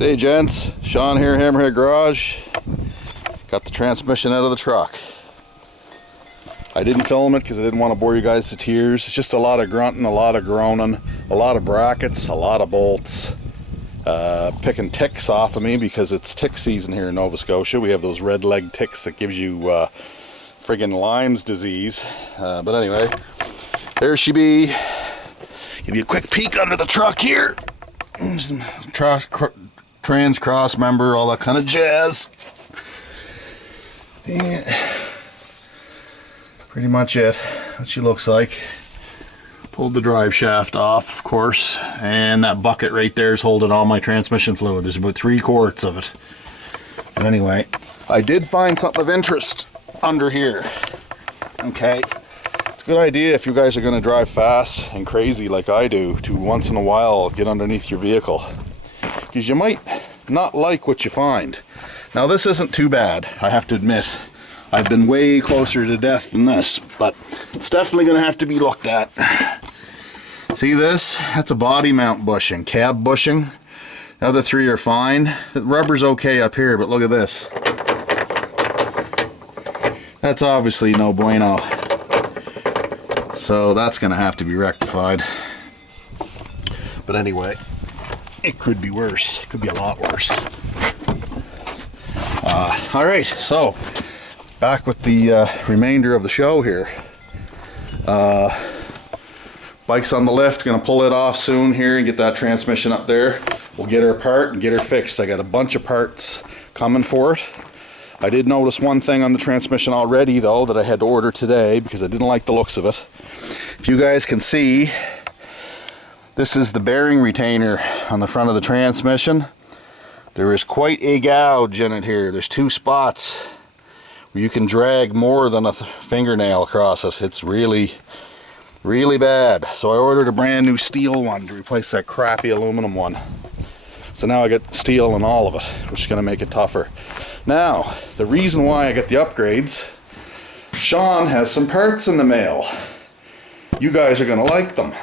G'day gents, Sean here, Hammerhead Garage. Got the transmission out of the truck. I didn't film it because I didn't want to bore you guys to tears. It's just a lot of grunting, a lot of groaning, a lot of brackets, a lot of bolts. Picking ticks off of me because it's tick season here in Nova Scotia. We have those red leg ticks that gives you friggin' Lyme's disease. But anyway, there she be. Give you a quick peek under the truck here. Some trans cross member, all that kind of jazz. Yeah. Pretty much it. What she looks like. Pulled the drive shaft off, of course, and that bucket right there is holding all my transmission fluid. There's about 3 quarts of it. But anyway, I did find something of interest under here. Okay. It's a good idea if you guys are going to drive fast and crazy like I do to once in a while get underneath your vehicle, because you might not like what you find. Now this isn't too bad, I have to admit. I've been way closer to death than this, but it's definitely going to have to be looked at. See this? That's a body mount bushing, cab bushing. The other 3 are fine. The rubber's okay up here, but look at this. That's obviously no bueno. So that's going to have to be rectified. But anyway, it could be worse. It could be a lot worse. Alright, so back with the remainder of the show here. Bike's on the lift, gonna pull it off soon here and get that transmission up there. We'll get her apart and get her fixed. I got a bunch of parts coming for it. I did notice one thing on the transmission already though that I had to order today because I didn't like the looks of it. If you guys can see, this is the bearing retainer on the front of the transmission. There is quite a gouge in it here. There's 2 spots where you can drag more than a fingernail across it. It's really, really bad. So I ordered a brand new steel one to replace that crappy aluminum one. So now I get steel in all of it, which is going to make it tougher. Now, the reason why I get the upgrades, Sean has some parts in the mail. You guys are going to like them.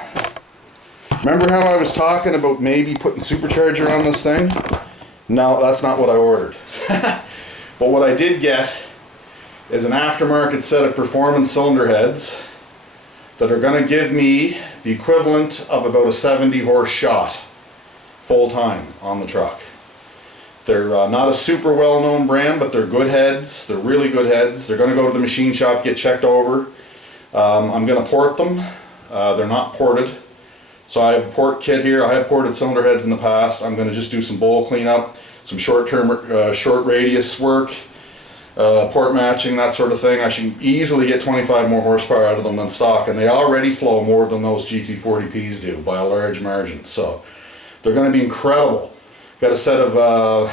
Remember how I was talking about maybe putting supercharger on this thing? No, that's not what I ordered. But what I did get is an aftermarket set of performance cylinder heads that are going to give me the equivalent of about a 70 horse shot full time on the truck. They're not a super well known brand, but they're good heads. They're really good heads. They're going to go to the machine shop, get checked over. I'm going to port them. They're not ported. So I have a port kit here. I have ported cylinder heads in the past. I'm going to just do some bowl cleanup, some short radius work, port matching, that sort of thing. I should easily get 25 more horsepower out of them than stock, and they already flow more than those GT40Ps do by a large margin. So they're going to be incredible. Got a set of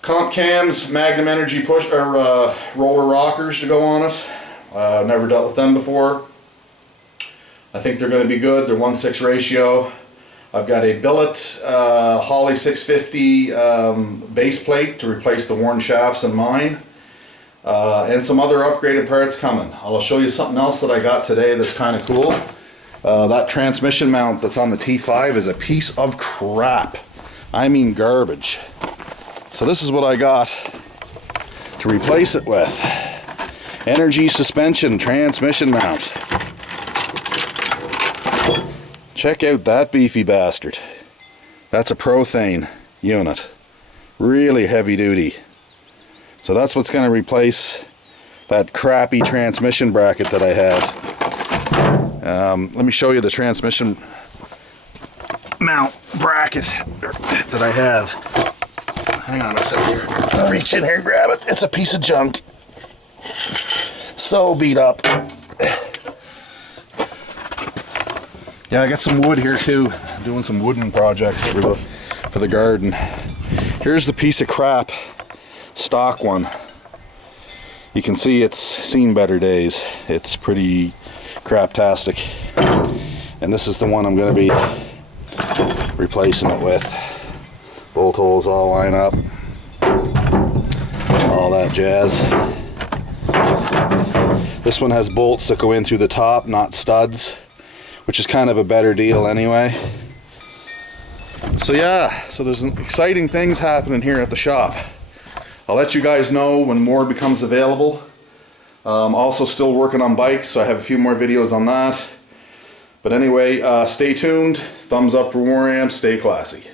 comp cams, Magnum Energy push or roller rockers to go on it. Never dealt with them before. I think they're going to be good. They're 1:6 ratio. I've got a billet Holley 650 base plate to replace the worn shafts in mine, and some other upgraded parts coming. I'll show you something else that I got today that's kind of cool. That transmission mount that's on the T5 is a piece of crap. I mean garbage. So this is what I got to replace it with. Energy suspension transmission mount. Check out that beefy bastard. That's a Prothane unit. Really heavy duty. So that's what's going to replace that crappy transmission bracket that I had. Let me show you the transmission mount bracket that I have. Hang on a second here. I'll reach in here and grab it. It's a piece of junk. So beat up. Yeah, I got some wood here too. I'm doing some wooden projects for the garden. Here's the piece of crap stock one. You can see it's seen better days. It's pretty craptastic. And this is the one I'm going to be replacing it with. Bolt holes all line up. All that jazz. This one has bolts that go in through the top, not studs, which is kind of a better deal anyway. So yeah, so there's exciting things happening here at the shop. I'll let you guys know when more becomes available. Also still working on bikes, so I have a few more videos on that. But anyway, stay tuned. Thumbs up for War Amps. Stay classy.